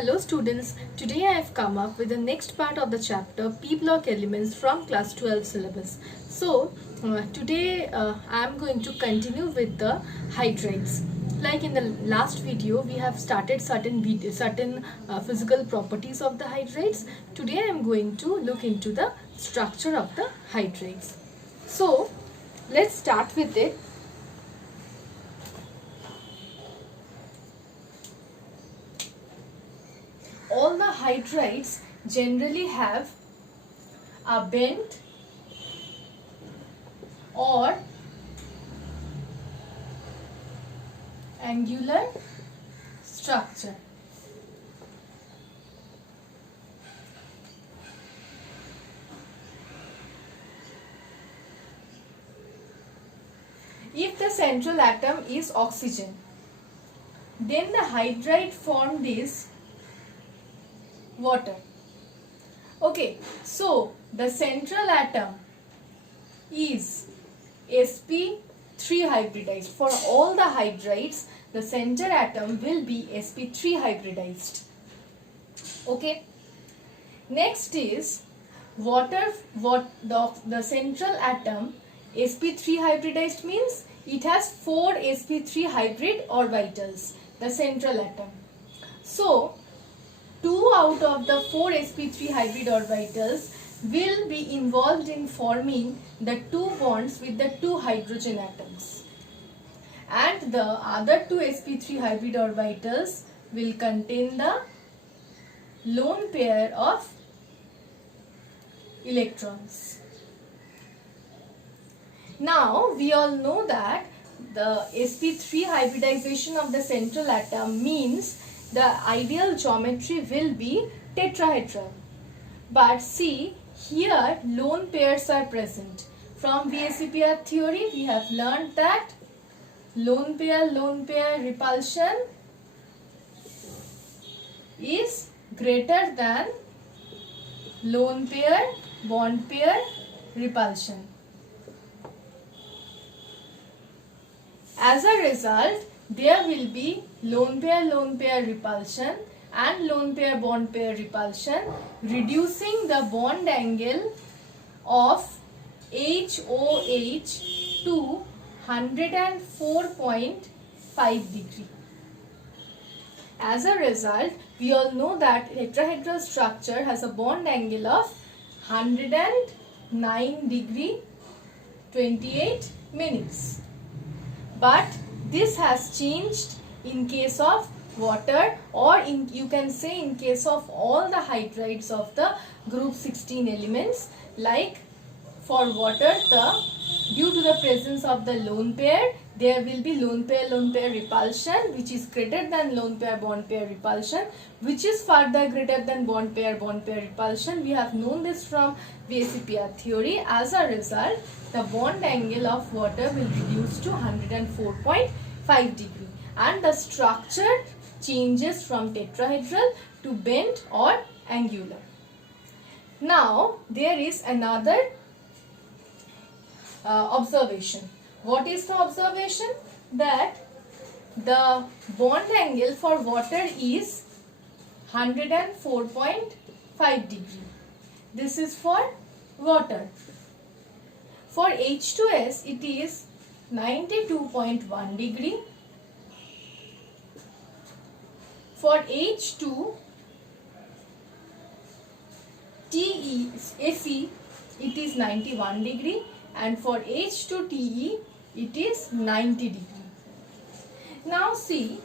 Hello students, today I have come up with the next part of the chapter P block elements from class 12 syllabus. Today I am going to continue with the hydrides. Like in the last video we have started certain physical properties of the hydrides. Today I am going to look into the structure of the hydrides. So let's start with it. All the hydrides generally have a bent or angular structure. If the central atom is oxygen, then the hydride formed is water. Okay, so the central atom is sp3 hybridized. For all the hydrides, the center atom will be sp3 hybridized. Okay. Next is the central atom sp3 hybridized means it has 4 sp3 hybrid orbitals, the central atom. So 2 out of the 4 sp3 hybrid orbitals will be involved in forming the 2 bonds with the 2 hydrogen atoms, and the other 2 sp3 hybrid orbitals will contain the lone pair of electrons. Now we all know that the sp3 hybridization of the central atom means the ideal geometry will be tetrahedral. But see, here lone pairs are present. From VSEPR theory, we have learned that lone pair repulsion is greater than lone pair bond pair repulsion. As a result, there will be lone pair repulsion and lone pair bond pair repulsion, reducing the bond angle of HOH to 104.5 degree. As a result, we all know that tetrahedral structure has a bond angle of 109 degree 28 minutes. But this has changed in case of water, or you can say in case of all the hydrides of the group 16 elements. Like for water, due to the presence of the lone pair, there will be lone pair repulsion, which is greater than lone pair bond pair repulsion, which is further greater than bond pair repulsion. We have known this from VSEPR theory. As a result, the bond angle of water will reduce to 104.5 degree, and the structure changes from tetrahedral to bent or angular. Now there is another observation. What is the observation? That the bond angle for water is 104.5 degree. This is for water. For H2S, it is 92.1 degree. For H2 Fe, it is 91 degree, and for H2 Te, it is 90 degree. Now see,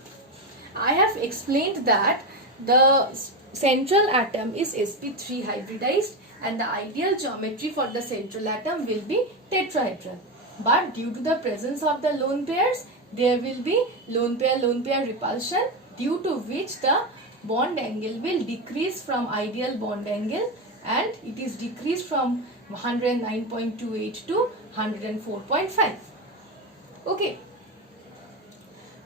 I have explained that the central atom is sp3 hybridized, and the ideal geometry for the central atom will be tetrahedral. But due to the presence of the lone pairs, there will be lone pair repulsion, due to which the bond angle will decrease from ideal bond angle, and it is decreased from 109.28 to 104.5. Okay.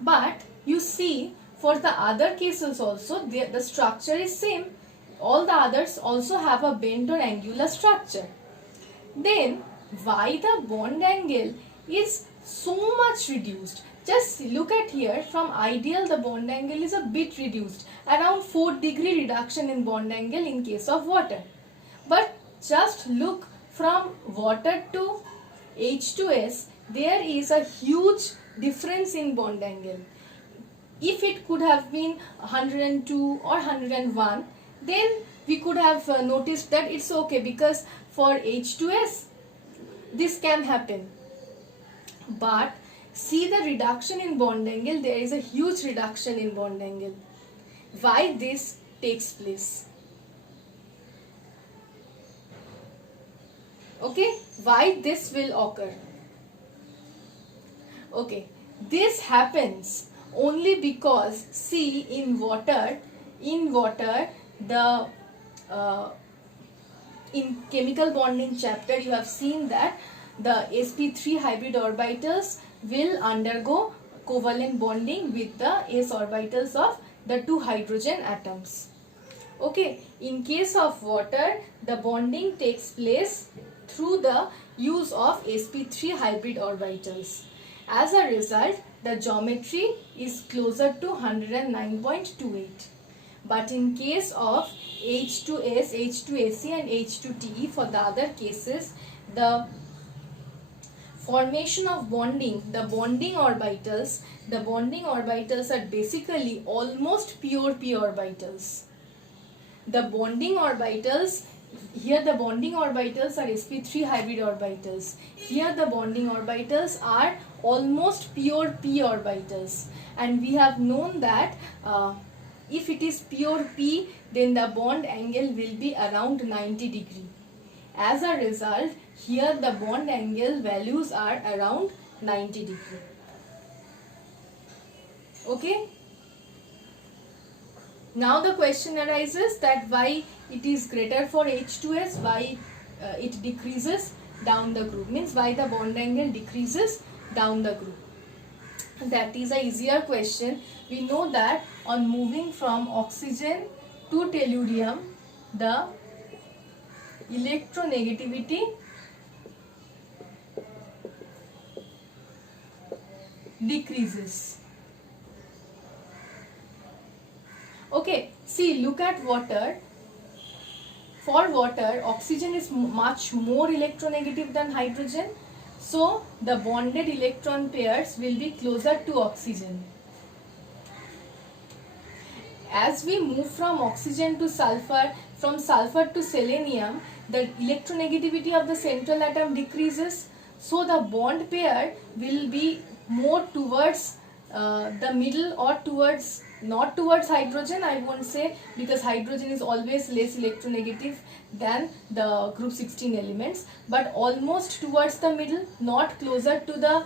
But you see, for the other cases also, the structure is same. All the others also have a bent or angular structure. Then why the bond angle is so much reduced. Just look at here, from ideal the bond angle is a bit reduced, around 4-degree reduction in bond angle in case of water. But just look from water to H2S, there is a huge difference in bond angle. If it could have been 102 or 101, then we could have noticed that it's okay, because for H2S this can happen. But see the reduction in bond angle, there is a huge reduction in bond angle. Why this takes place? Okay, why this will occur? Okay, this happens only because, see, in water the in chemical bonding chapter you have seen that the sp3 hybrid orbitals will undergo covalent bonding with the s orbitals of the 2 hydrogen atoms. Okay, in case of water, the bonding takes place through the use of sp3 hybrid orbitals. As a result, the geometry is closer to 109.28. But in case of H2S, H2Ac and H2Te, for the other cases, the formation of bonding, the bonding orbitals are basically almost pure p orbitals. The bonding orbitals, here the bonding orbitals are sp3 hybrid orbitals. Here the bonding orbitals are almost pure p orbitals. And we have known that if it is pure p, then the bond angle will be around 90 degree. As a result, here the bond angle values are around 90 degree. Okay. Now the question arises that why it is greater for H2S, why it decreases down the group, means why the bond angle decreases down the group. That is a easier question. We know that on moving from oxygen to tellurium, the electronegativity decreases. Okay, see, look at water. For water, oxygen is much more electronegative than hydrogen. So, the bonded electron pairs will be closer to oxygen. As we move from oxygen to sulfur, from sulfur to selenium, the electronegativity of the central atom decreases. So, the bond pair will be more towards the middle, or towards, not towards hydrogen, I won't say, because hydrogen is always less electronegative than the group 16 elements, but almost towards the middle, not closer to the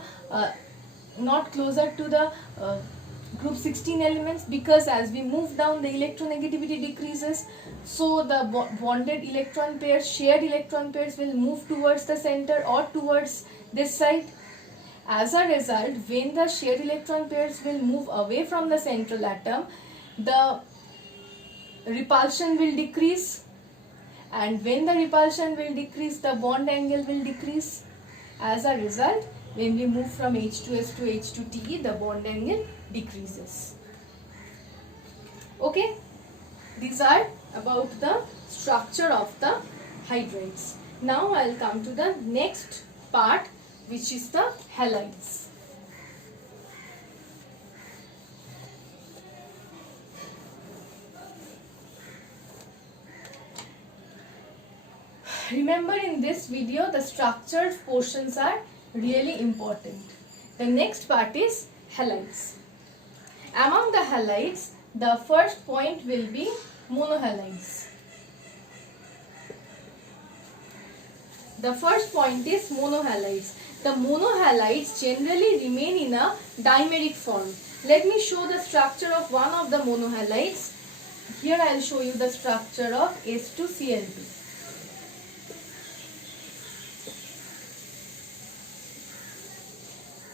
group 16 elements, because as we move down the electronegativity decreases, so the bonded electron pairs, shared electron pairs will move towards the center or towards this side. As a result, when the shared electron pairs will move away from the central atom, the repulsion will decrease, and when the repulsion will decrease, the bond angle will decrease. As a result, when we move from H2S to H2Te, the bond angle decreases. Okay, these are about the structure of the hydrides. Now I will come to the next part, which is the halides. Remember, in this video the structured portions are really important. The next part is halides. Among the halides, the first point will be monohalides. The first point is monohalides. The monohalides generally remain in a dimeric form. Let me show the structure of one of the monohalides. Here I will show you the structure of S2Cl2.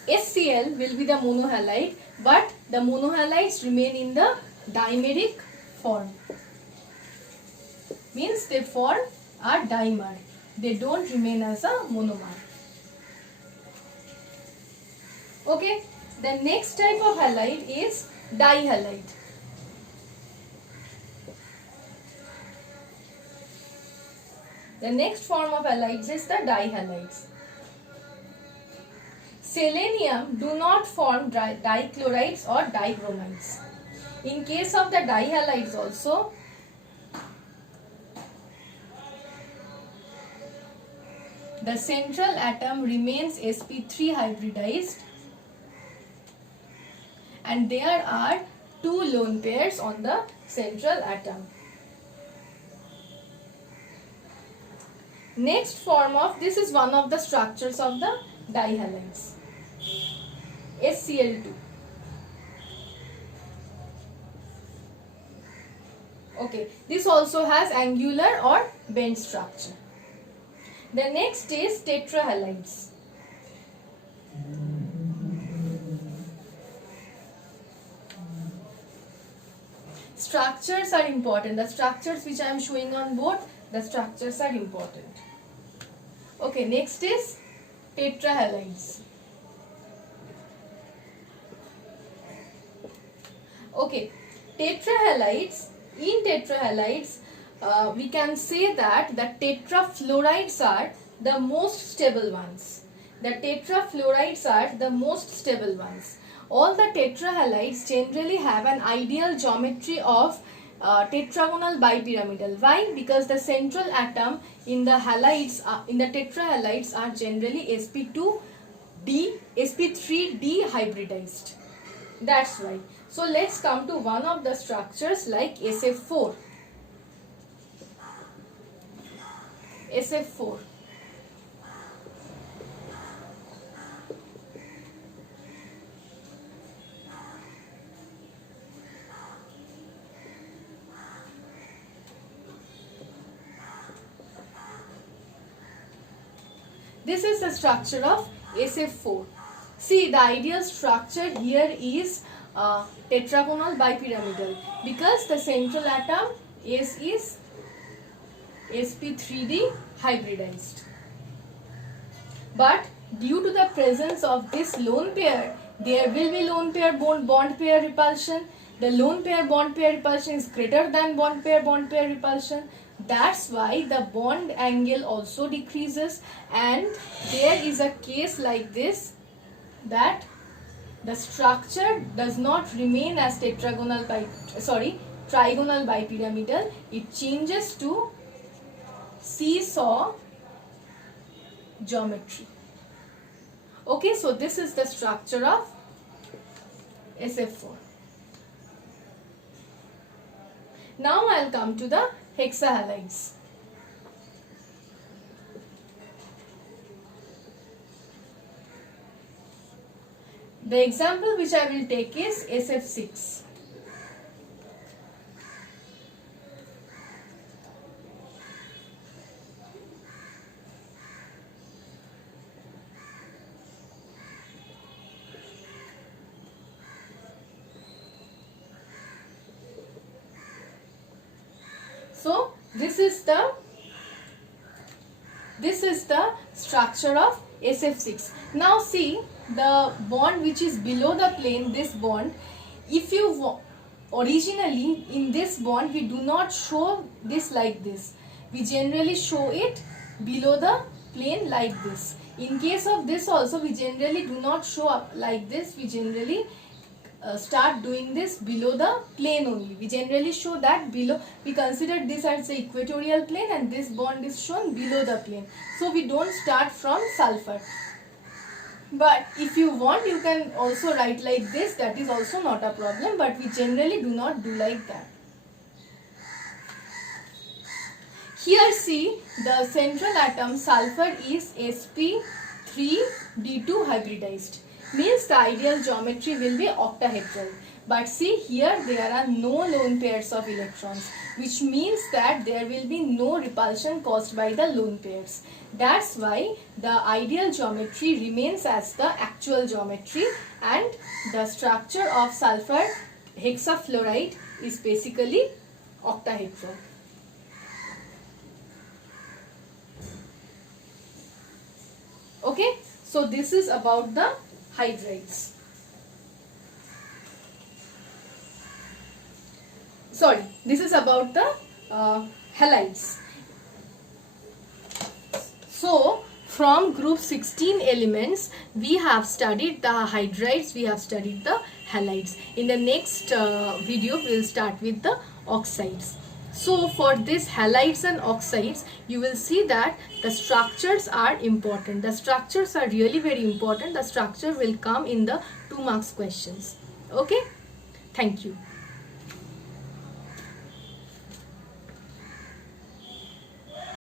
HCl will be the monohalide, but the monohalides remain in the dimeric form. Means they form a dimer. They don't remain as a monomer. Okay, the next type of halide is dihalide. The next form of halides is the dihalides. Selenium do not form dichlorides or dibromides. In case of the dihalides also, the central atom remains sp3 hybridized and there are two lone pairs on the central atom. Next form of, this is one of the structures of the dihalides, SCl2. Okay, this also has angular or bent structure. The next is tetrahalides. Structures are important. The structures which I am showing on board, the structures are important. Okay, next is tetrahalides. Okay, tetrahalides. In tetrahalides, we can say that the tetrafluorides are the most stable ones. The tetrafluorides are the most stable ones. All the tetrahalides generally have an ideal geometry of tetragonal bipyramidal. Why? Because the central atom in the halides, in the tetrahalides are generally sp2d, sp3d hybridized. That's why. So let's come to one of the structures like SF4. SF4. This is the structure of SF4. See, the ideal structure here is tetragonal bipyramidal because the central atom is sp3d hybridized. But due to the presence of this lone pair, there will be lone pair bond pair repulsion. The lone pair bond pair repulsion is greater than bond pair repulsion. That's why the bond angle also decreases, and there is a case like this, that the structure does not remain as trigonal bipyramidal. It changes to seesaw geometry. Okay, so this is the structure of SF4. Now I'll come to the hexahalides. The example which I will take is SF6. So this is the structure of SF6. Now see the bond which is below the plane, this bond, if you originally in this bond we do not show this like this. We generally show it below the plane like this. In case of this also we generally do not show up like this. We generally start doing this below the plane only. We generally show that below. We consider this as the equatorial plane and this bond is shown below the plane. So we don't start from sulfur. But if you want, you can also write like this. That is also not a problem. But we generally do not do like that. Here see the central atom sulfur is sp3d2 hybridized. Means the ideal geometry will be octahedral. But see here there are no lone pairs of electrons, which means that there will be no repulsion caused by the lone pairs. That's why the ideal geometry remains as the actual geometry, and the structure of sulfur hexafluoride is basically octahedral. Okay, so this is about the hydrides. Sorry, this is about the halides. So from group 16 elements, we have studied the hydrides, we have studied the halides. In the next video, we will start with the oxides. So for this halides and oxides, you will see that the structures are important. The structures are really very important. The structure will come in the 2 marks questions. Okay? Thank you.